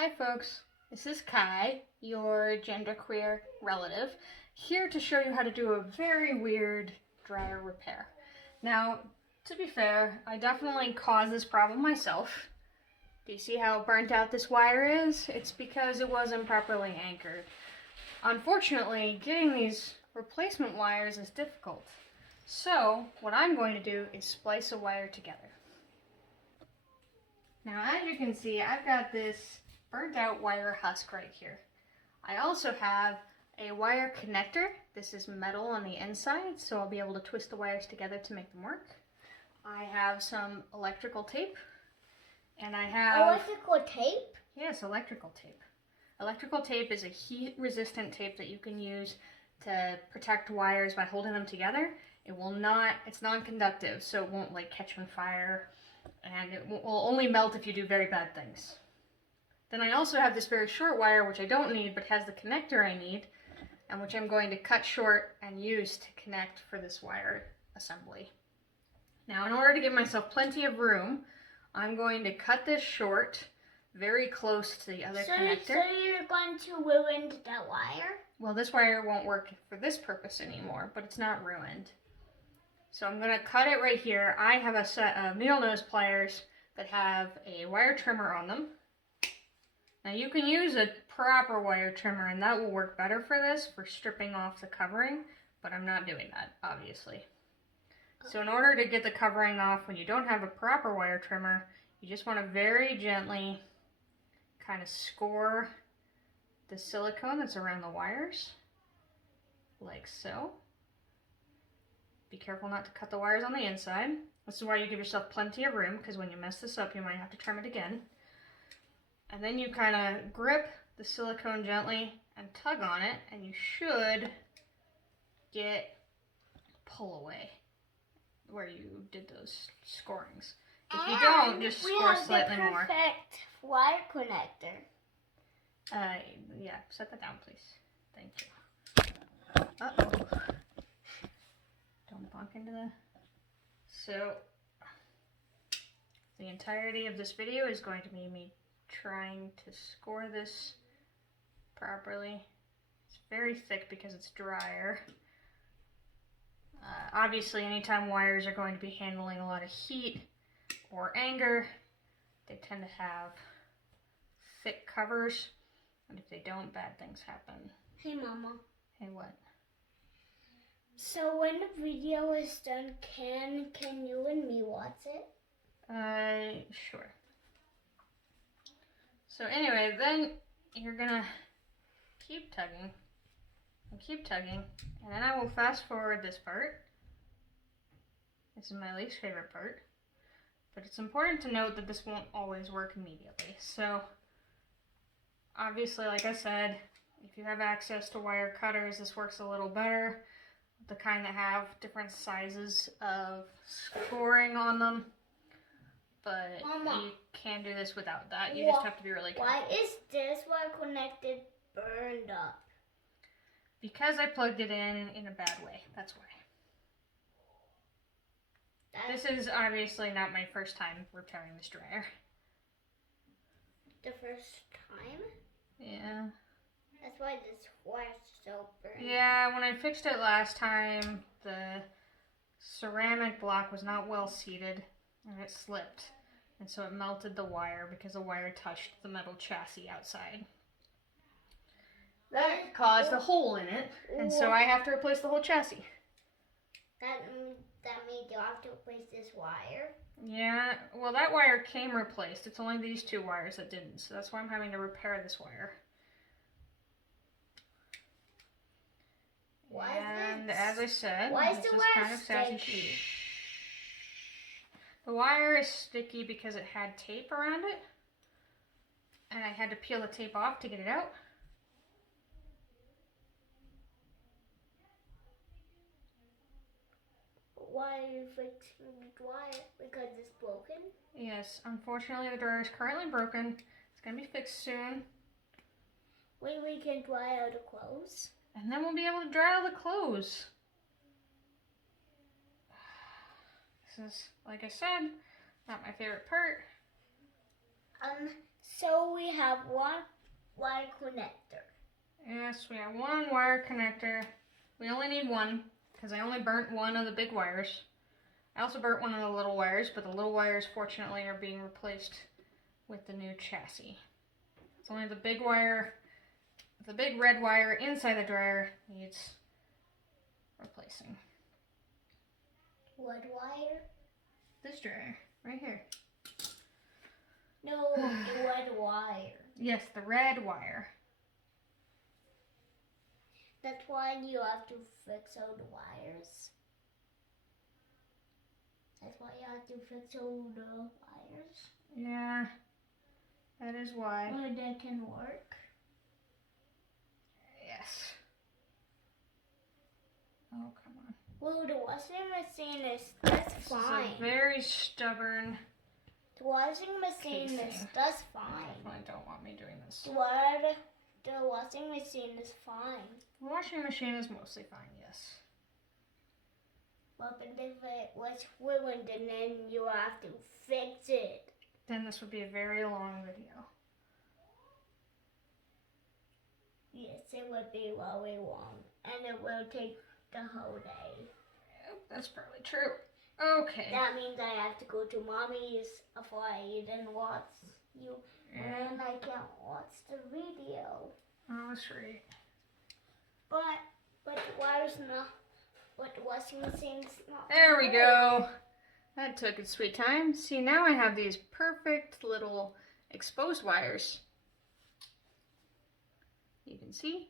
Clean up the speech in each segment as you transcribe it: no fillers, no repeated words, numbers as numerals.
Hi folks, this is Kai, your genderqueer relative, here to show you how to do a very weird dryer repair. Now, to be fair, I definitely caused this problem myself. Do you see how burnt out this wire is? It's because it wasn't properly anchored. Unfortunately, getting these replacement wires is difficult. So, what I'm going to do is splice a wire together. Now, as you can see, I've got this burnt out wire husk right here. I also have a wire connector. This is metal on the inside, so I'll be able to twist the wires together to make them work. I have some electrical tape, and I have... Electrical tape? Yes, electrical tape. Electrical tape is a heat-resistant tape that you can use to protect wires by holding them together. It's non-conductive, so it won't catch on fire, and it will only melt if you do very bad things. Then I also have this very short wire, which I don't need, but has the connector I need, and which I'm going to cut short and use to connect for this wire assembly. Now, in order to give myself plenty of room, I'm going to cut this short, very close to the other connector. So you're going to ruin that wire? Well, this wire won't work for this purpose anymore, but it's not ruined. So I'm going to cut it right here. I have a set of needle nose pliers that have a wire trimmer on them. Now you can use a proper wire trimmer and that will work better for this, for stripping off the covering, but I'm not doing that, obviously. So in order to get the covering off when you don't have a proper wire trimmer, you just want to very gently kind of score the silicone that's around the wires, like so. Be careful not to cut the wires on the inside. This is why you give yourself plenty of room, because when you mess this up, you might have to trim it again. And then you kind of grip the silicone gently and tug on it, and you should get pull away where you did those scorings. If you don't, just score slightly more. We have the perfect wire connector. Yeah, set that down, please. Thank you. Uh-oh. Don't bonk into the... So, the entirety of this video is going to be me trying to score this properly. It's very thick because it's dryer. Obviously, anytime wires are going to be handling a lot of heat or anger, they tend to have thick covers, and if they don't, bad things happen. Hey, Mama. Hey, what? So when the video is done, can you and me watch it? Sure. So anyway, then you're gonna keep tugging and keep tugging, and then I will fast forward this part. This is my least favorite part, but it's important to note that this won't always work immediately. So obviously, like I said, if you have access to wire cutters, this works a little better. The kind that have different sizes of scoring on them. But Mama, you can do this without that. You just have to be really careful. Why is this wire connected burned up? Because I plugged it in a bad way. That's why. This is obviously not my first time repairing this dryer. The first time? Yeah. That's why this wire's so burned. Yeah, when I fixed it last time, the ceramic block was not well seated and it slipped. And so it melted the wire because the wire touched the metal chassis outside. That caused a hole in it, and so I have to replace the whole chassis. That means you have to replace this wire? Yeah, well that wire came replaced. It's only these two wires that didn't, so that's why I'm having to repair this wire. And as I said, why is the wire kind of sassy. sticky? The wire is sticky because it had tape around it, and I had to peel the tape off to get it out. Why are you fixing the wire? Because it's broken? Yes, unfortunately the dryer is currently broken. It's going to be fixed soon. Wait, we can dry out the clothes? And then we'll be able to dry all the clothes. This is, like I said, not my favorite part. So we have one wire connector. Yes, we have one wire connector. We only need one because I only burnt one of the big wires. I also burnt one of the little wires, but the little wires fortunately are being replaced with the new chassis. It's only the big wire, the big red wire inside the dryer needs replacing. What wire? This dryer, right here. No, the red wire. Yes, the red wire. That's why you have to fix all the wires. That's why you have to fix all the wires. Yeah, that is why. Or they can work. Yes. Oh, come on. Well, the washing machine that's This fine. is a very stubborn The washing machine casing. that's I fine. definitely don't want me doing this. The washing machine is fine. The washing machine is mostly fine, yes. But if it was ruined and then you have to fix it. Then this would be a very long video. Yes, it would be very long. And it will take the whole day. Yep, that's probably true. Okay. That means I have to go to mommy's before I even watch you. Yeah. And I can't watch the video. Oh, that's right. But the wire's not. But the washing machine's not. There we go. That took its sweet time. See, now I have these perfect little exposed wires. You can see.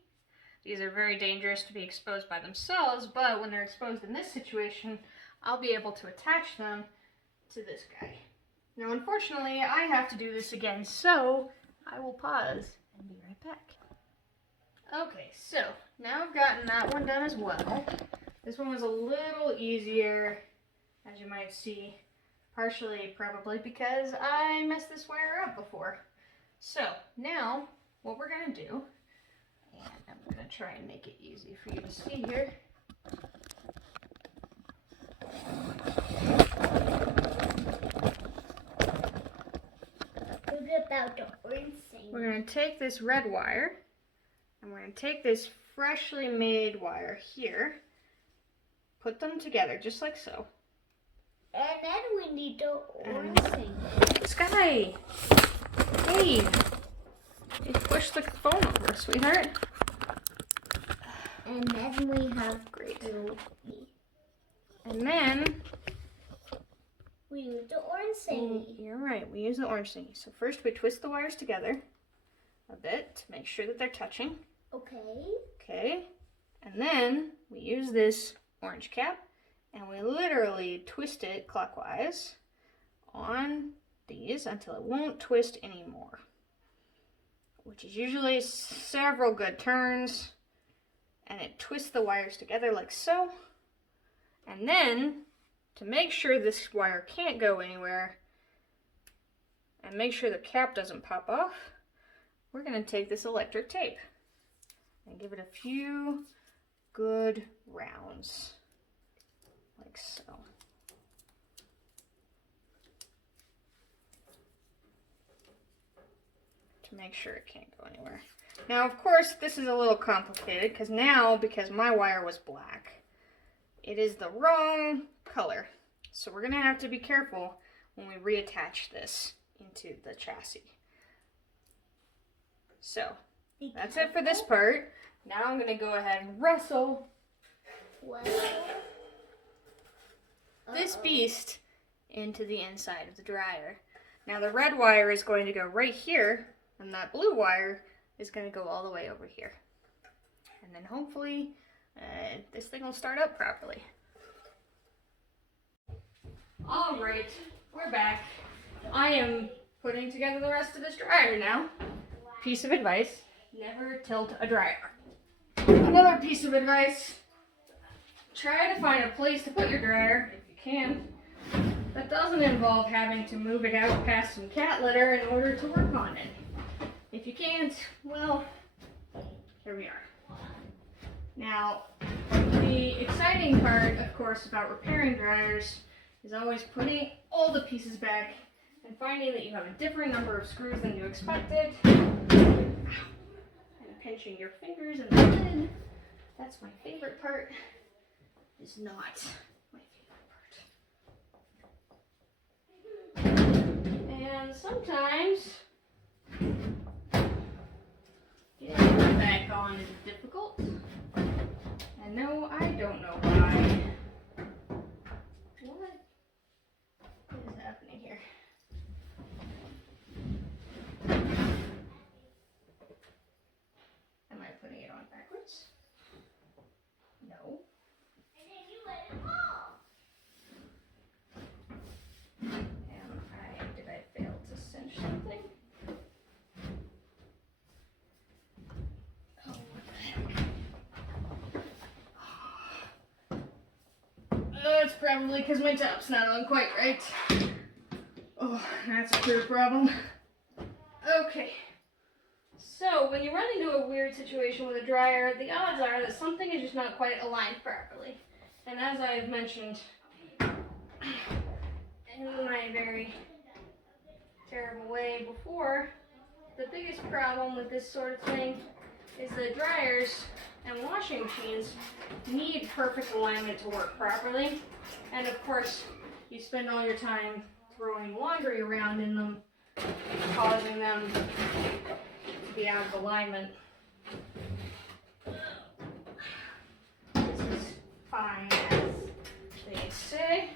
These are very dangerous to be exposed by themselves, but when they're exposed in this situation, I'll be able to attach them to this guy. Now, unfortunately, I have to do this again, so I will pause and be right back. Okay, so now I've gotten that one done as well. This one was a little easier, as you might see, partially probably because I messed this wire up before. So now what we're going to do, and I'm going to try and make it easy for you to see here. What about the rinsing? We're going to take this red wire, and we're going to take this freshly made wire here, put them together just like so. And then we need the rinsing. Sky! Hey! You pushed the phone over, sweetheart. And then we have Great. the And then, we use the orange thingy. you're right, we use the orange thingy. So first we twist the wires together a bit to make sure that they're touching. Okay. Okay. And then we use this orange cap and we literally twist it clockwise on these until it won't twist anymore, which is usually several good turns, and it twists the wires together like so. And then, to make sure this wire can't go anywhere and make sure the cap doesn't pop off, we're going to take this electric tape and give it a few good rounds, like so. To make sure it can't go anywhere. Now, of course, this is a little complicated because my wire was black, it is the wrong color. So we're going to have to be careful when we reattach this into the chassis. So, that's it for this part. Now I'm going to go ahead and wrestle this beast into the inside of the dryer. Now the red wire is going to go right here, and that blue wire is going to go all the way over here. And then hopefully this thing will start up properly. Alright, we're back. I am putting together the rest of this dryer now. Piece of advice, never tilt a dryer. Another piece of advice, try to find a place to put your dryer, if you can, that doesn't involve having to move it out past some cat litter in order to work on it. If you can't, well, here we are. Now, the exciting part, of course, about repairing dryers is always putting all the pieces back and finding that you have a different number of screws than you expected, and pinching your fingers in the lid. That's my favorite part. Is not my favorite part. And sometimes getting it back on is difficult. And no, I don't know why. What is happening here? Am I putting it on backwards? No. And then you let it fall. Did I fail to cinch something? Oh, what the heck? Oh, it's probably because my top's not on quite right. Oh, that's a clear problem. Okay. So, when you run into a weird situation with a dryer, the odds are that something is just not quite aligned properly. And as I have mentioned in my very terrible way before, the biggest problem with this sort of thing is that dryers and washing machines need perfect alignment to work properly. And of course, you spend all your time throwing laundry around in them, causing them to be out of alignment. This is fine, as they say.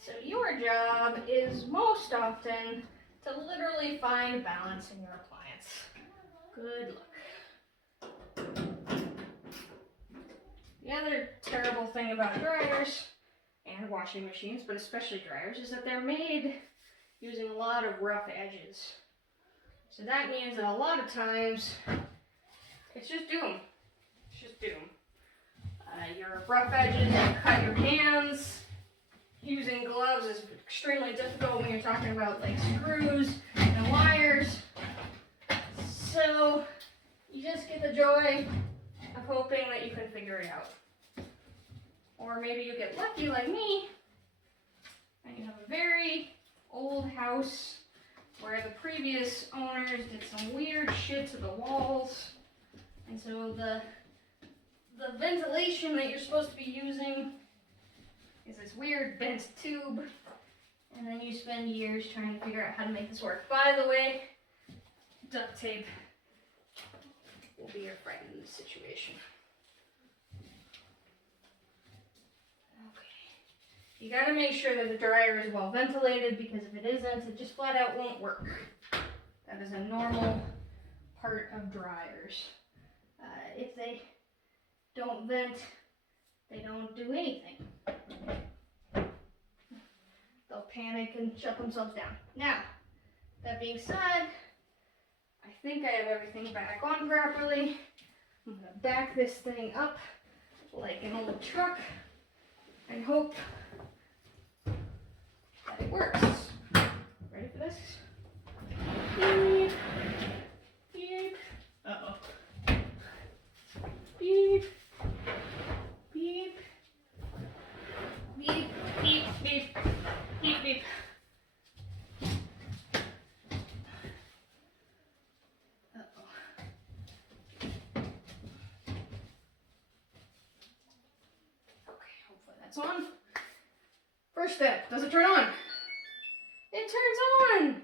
So your job is most often to literally find balance in your appliance. Good luck. The other terrible thing about dryers and washing machines, but especially dryers, is that they're made using a lot of rough edges. So that means that a lot of times, it's just doom. It's just doom. Your rough edges, you cut your hands. Using gloves is extremely difficult when you're talking about like screws and wires. So you just get the joy of hoping that you can figure it out. Or maybe you get lucky like me, and you have a very old house where the previous owners did some weird shit to the walls, and so the ventilation that you're supposed to be using is this weird bent tube, and then you spend years trying to figure out how to make this work. By the way, duct tape will be your friend in this situation. You gotta make sure that the dryer is well ventilated, because if it isn't, it just flat out won't work. That is a normal part of dryers. If they don't vent, they don't do anything. They'll panic and shut themselves down. Now, that being said, I think I have everything back on properly. I'm gonna back this thing up like an old truck and hope that it works. Ready for this? Beep. Beep. Uh-oh. Beep. Beep. Beep. Beep. Beep. Beep. Beep. Uh-oh. Okay, hopefully that's on. First step, does it turn on? It turns on!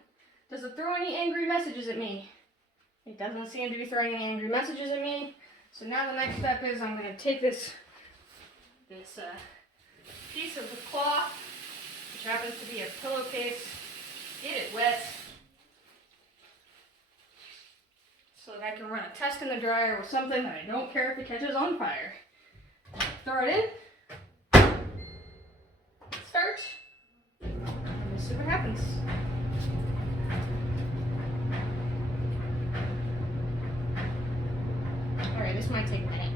Does it throw any angry messages at me? It doesn't seem to be throwing any angry messages at me. So now the next step is I'm going to take this piece of the cloth, which happens to be a pillowcase, get it wet, so that I can run a test in the dryer with something that I don't care if it catches on fire. Throw it in. Start, and we'll see what happens. Alright, this might take a minute.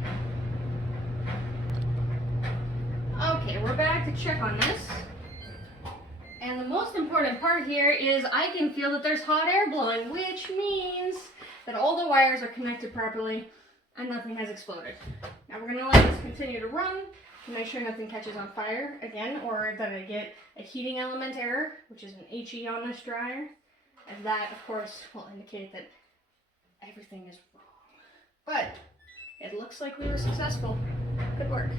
Okay, we're back to check on this. And the most important part here is I can feel that there's hot air blowing, which means that all the wires are connected properly and nothing has exploded. Now we're going to let this continue to run to make sure nothing catches on fire again, or that I get a heating element error, which is an HE on this dryer. And that, of course, will indicate that everything is wrong. But it looks like we were successful. Good work.